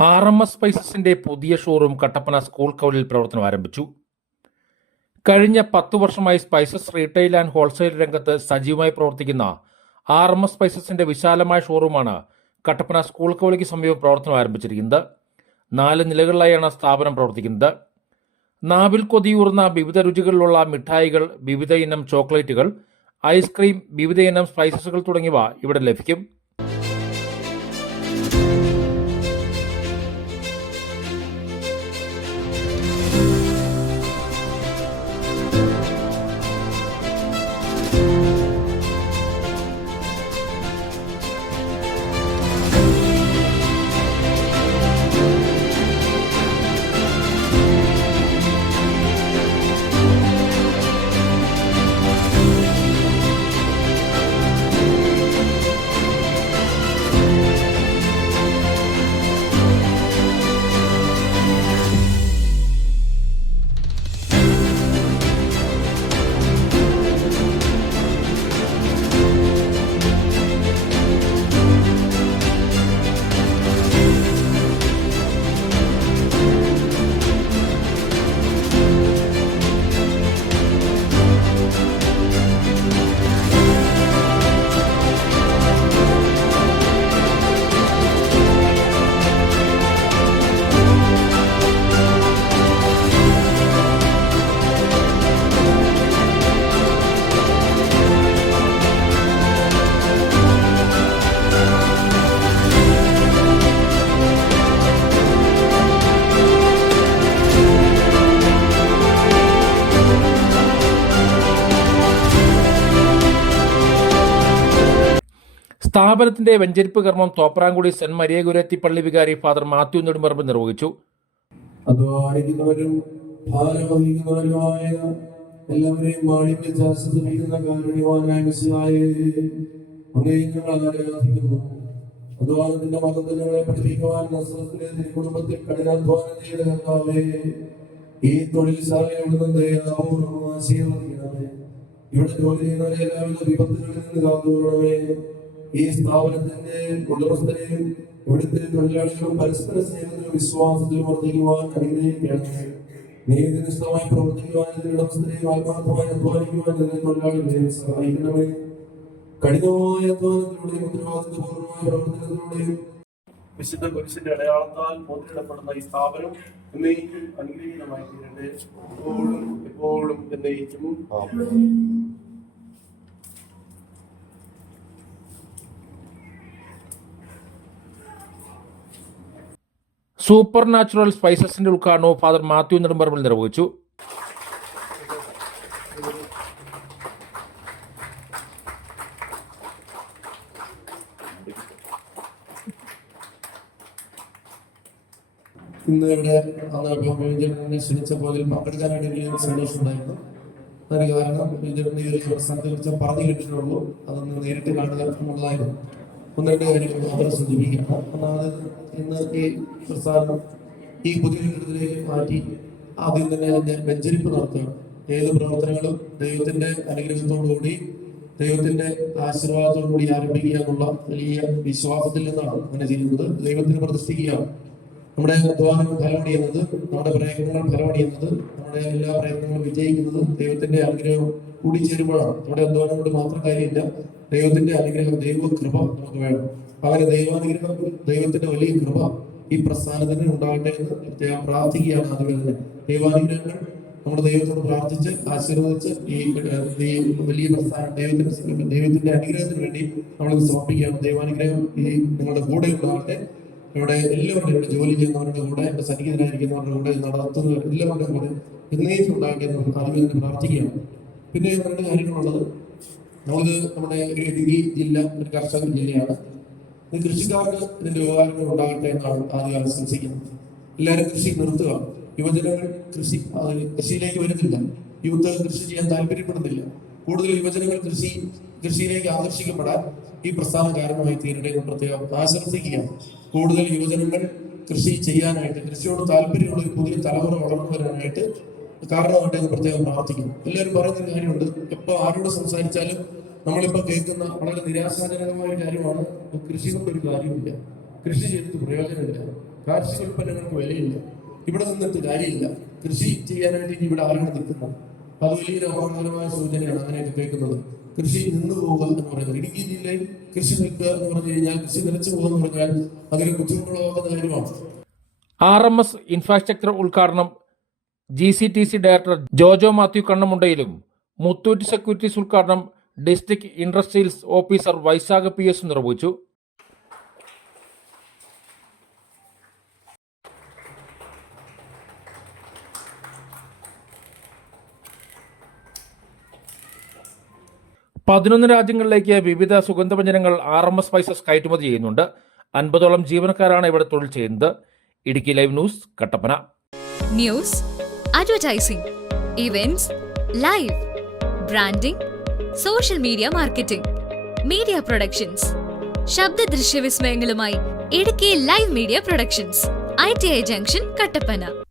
R M S സ്പൈസസിന്റെ പുതിയ showroom Kattappana school കൗലിൽ പ്രവർത്തനം ആരംഭിച്ചു. കഴിഞ്ഞ പത്തു വർഷമായി സ്പൈസസ് റീറ്റെയിൽ ആൻഡ് ഹോൾസെയിൽ രംഗത്ത് സജീവമായി പ്രവർത്തിക്കുന്ന ആർ എം എസ് സ്പൈസസിന്റെ വിശാലമായ ഷോറൂമാണ് കട്ടപ്പന സ്കൂൾ കൗലിക്ക് സമീപം പ്രവർത്തനം ആരംഭിച്ചിരിക്കുന്നത്. നാല് നിലകളിലായാണ് സ്ഥാപനം പ്രവർത്തിക്കുന്നത്. നാവിൽ കൊതിയൂർന്ന വിവിധ രുചികളിലുള്ള മിഠായികൾ വിവിധ ഇനം ചോക്ലേറ്റുകൾ ഐസ്ക്രീം വിവിധ ഇനം സ്പൈസസുകൾ തുടങ്ങിയവ ഇവിടെ ലഭിക്കും. സ്ഥാപനത്തിന്റെ വെഞ്ചരിപ്പ് കർമ്മം തോപ്രാങ്കുടി സെന്റ് മരിയ ഗുരത്തി പള്ളി വികാരി ഫാദർ മാത്യു നെടുമ്പറമ്പ് നിർവഹിച്ചു. എല്ലാവരെയും അധ്വാനത്തിന്റെ മതത്തിൽ ഞങ്ങളെ പഠിപ്പിക്കുവാൻ നസ്രത്തിലെ കുടുംബത്തിൽ കഠിനാധ്വാനം ചെയ്ത കർത്താവേ ഈ നിന്ന് ദയാപൂർവം ആശീർവദിക്കണമേ. ഇവിടെ ജോലി ചെയ്യുന്നവരെ എല്ലാവിധ വിപത്തുകളിൽ നിന്ന് കാത്തുകൊള്ളണമേ. ഈ സ്ഥാപനത്തിന്റെ ഉടമസ്ഥരെയും ഇവിടുത്തെ തൊഴിലാളികളും പരസ്പര സ്നേഹത്തിലും വിശ്വാസത്തിലും വർദ്ധിക്കുവാൻ അനുഗ്രഹിക്കണമേ നീതിനിഷ്ഠമായി പ്രവർത്തിക്കുവാൻ ഇതിന്റെ ഉടമസ്ഥരെയും ആത്മാർത്ഥമായി അധ്വാനിക്കുവാൻ ഇതിന്റെ തൊഴിലാളികളെയും സഹായിക്കണമേ കഠിനമായ അധ്വാനത്തിലൂടെയും ഉത്തരവാദിത്വപൂർവമായ പ്രവർത്തനത്തിലൂടെയും വിശുദ്ധ കുരിശിന്റെ അടയാളത്താൽ മുദ്രയിടപ്പെടുന്ന ഈ സ്ഥാപനം എന്നേക്കും അനുഗ്രഹീതമായി തീരട്ടെ എപ്പോഴും എപ്പോഴും എന്നേക്കും. സൂപ്പർ നാച്ചുറൽ സ്പൈസസിന്റെ ഉദ്ഘാടനവും ഫാദർ മാത്യു നെടുമ്പറമ്പിൽ നിർവഹിച്ചു. ഇന്ന് ഇവിടെ അന്ന് ഇതിൽ പങ്കെടുക്കാനായിട്ട് എനിക്ക് സന്തോഷം ഉണ്ടായിരുന്നു. അതിന് കാരണം ഈ ഒരു പ്രസ്ഥാനത്തെ കുറിച്ച് പറഞ്ഞു കേട്ടിട്ടുള്ളൂ അതൊന്ന് നേരിട്ട് കാണുക എന്നുള്ളതായിരുന്നു ഒന്ന് രണ്ട് കാര്യങ്ങൾ മാത്രം സൂചിപ്പിക്കാം ഒന്നാമത് ഇന്ന് ഈ പ്രസ്ഥാനം ഈ പുതിയ ഘട്ടത്തിലേക്ക് മാറ്റി ആദ്യം തന്നെ അതിന്റെ വെഞ്ചരിപ്പ് നടത്തുകയാണ് ഏത് പ്രവർത്തനങ്ങളും ദൈവത്തിന്റെ അനുഗ്രഹത്തോടുകൂടി ദൈവത്തിന്റെ ആശീർവാദത്തോടുകൂടി ആരംഭിക്കുക എന്നുള്ള വലിയ വിശ്വാസത്തിൽ നിന്നാണ് അങ്ങനെ ചെയ്യുന്നത്. ദൈവത്തിന് പ്രതിഷ്ഠിക്കുകയാണ് നമ്മുടെ അധ്വാനം ഫലമണിയുന്നത് നമ്മുടെ പ്രയത്നങ്ങൾ ഫലമണിയുന്നത് നമ്മുടെ എല്ലാ പ്രയത്നങ്ങളും വിജയിക്കുന്നത് ദൈവത്തിന്റെ അനുഗ്രഹം കൂടിച്ചേരുമ്പോഴാണ്. നമ്മുടെ അധ്വാനം കൊണ്ട് മാത്രം കാര്യമില്ല. ദൈവത്തിന്റെ അനുഗ്രഹം ദൈവ കൃപ നമുക്ക് വേണം. അങ്ങനെ ദൈവാനുഗ്രഹം ദൈവത്തിന്റെ വലിയ കൃപ ഈ പ്രസ്ഥാനത്തിന് ഉണ്ടാകട്ടെ എന്ന് പ്രത്യേകം പ്രാർത്ഥിക്കുകയാണ് അതുപോലെ തന്നെ ദൈവാനുഗ്രഹങ്ങൾ നമ്മുടെ ദൈവത്തോട് പ്രാർത്ഥിച്ച് ആശീർവദിച്ച് ഈ വലിയ പ്രസ്ഥാനം ദൈവത്തിന്റെ ദൈവത്തിന്റെ അനുഗ്രഹത്തിന് വേണ്ടി നമ്മൾ സമർപ്പിക്കുകയാണ്. ദൈവാനുഗ്രഹം ഈ നിങ്ങളുടെ കൂടെ ഉണ്ടാകട്ടെ. ഇവിടെ എല്ലാവരുടെ ഇവിടെ ജോലി ചെയ്യുന്നവരുടെ കൂടെ ഇവിടെ സന്നിഹിതരായിരിക്കുന്നവരുടെ കൂടെ നടത്തുന്നവർ എല്ലാവരുടെ കൂടെ എന്നേക്കും ഉണ്ടാകട്ടെ എന്ന് തന്നെ പ്രാർത്ഥിക്കുകയാണ്. പിന്നെ രണ്ട് കാര്യങ്ങളുള്ളത്. നമ്മളിത് നമ്മുടെ ഇടുക്കി ജില്ല ഒരു കർഷക ജില്ലയാണ്. ഇത് കൃഷിക്കാർക്ക് ഇതിന്റെ ഉപകാരങ്ങൾ ഉണ്ടാകട്ടെ എന്നാണ് ആദ്യം ആശംസിക്കുന്നത് എല്ലാവരും കൃഷി നിർത്തുക. യുവജനങ്ങൾ കൃഷി കൃഷിയിലേക്ക് വരുന്നില്ല. യുവത്ത് കൃഷി ചെയ്യാൻ താല്പര്യപ്പെടുന്നില്ല. കൂടുതൽ യുവജനങ്ങൾ കൃഷി കൃഷിയിലേക്ക് ആകർഷിക്കപ്പെടാൻ ഈ പ്രസ്ഥാനം കാരണമായി തീരട്ടെ എന്ന് പ്രത്യേകം ആശംസിക്കുകയാണ് കൂടുതൽ യുവജനങ്ങൾ കൃഷി ചെയ്യാനായിട്ട് കൃഷിയോട് താല്പര്യമുള്ള ഒരു പുതിയ തലമുറ വളർന്നു വരാനായിട്ട് കാരണമായിട്ട് ഞാൻ പ്രത്യേകം പ്രാർത്ഥിക്കുന്നു. എല്ലാവരും പറയുന്ന കാര്യമുണ്ട്. എപ്പോ ആരോട് സംസാരിച്ചാലും നമ്മളിപ്പോ കേൾക്കുന്ന വളരെ നിരാശാജനകമായ കാര്യമാണ്. കൃഷി കൊണ്ടൊരു കാര്യമില്ല കൃഷി ചെയ്തിട്ട് പ്രയോജനമില്ല. കാർഷിക ഉൽപ്പന്നങ്ങൾക്ക് വിലയില്ല. ഇവിടെ നിന്നിട്ട് കാര്യമില്ല. കൃഷി ചെയ്യാനായിട്ട് ഇവിടെ ആരാണ് നിൽക്കുന്നത് അത് വലിയൊരു അപകടകരമായ സൂചനയാണ് അങ്ങനെയൊക്കെ കേൾക്കുന്നത്. കൃഷി നിന്ന് പോവുക എന്ന് പറയുന്നത്. ഇടുക്കി ജില്ലയിൽ കൃഷി നിൽക്കുക എന്ന് പറഞ്ഞു കഴിഞ്ഞാൽ കൃഷി നിലച്ചു പോകുക എന്ന് പറഞ്ഞാൽ അതിന് ബുദ്ധിമുട്ടുള്ളതാകുന്ന കാര്യമാണ്. ആർ എം എസ് ഇൻഫ്രാസ്ട്രക്ചർ ഉദ്ഘാടനം G C T C director Jojo Mathew കണ്ണമുണ്ടയിലും Muthoot securities ഉദ്ഘാടനം district industrials officer Vaishakha P S നിർവഹിച്ചു. പതിനൊന്ന് രാജ്യങ്ങളിലേക്ക് വിവിധ സുഗന്ധവ്യഞ്ജനങ്ങൾ ആർ എം എസ് സ്പൈസസ് കയറ്റുമതി ചെയ്യുന്നുണ്ട്. അൻപതോളം ജീവനക്കാരാണ് ഇവിടെ തൊഴിൽ ചെയ്യുന്നത്. Idukki live news Kattappana. News advertising events live branding social media marketing media productions ശബ്ദ ദൃശ്യ വിസ്മയങ്ങളുമായി Idukki live media productions I T I junction Kattappana.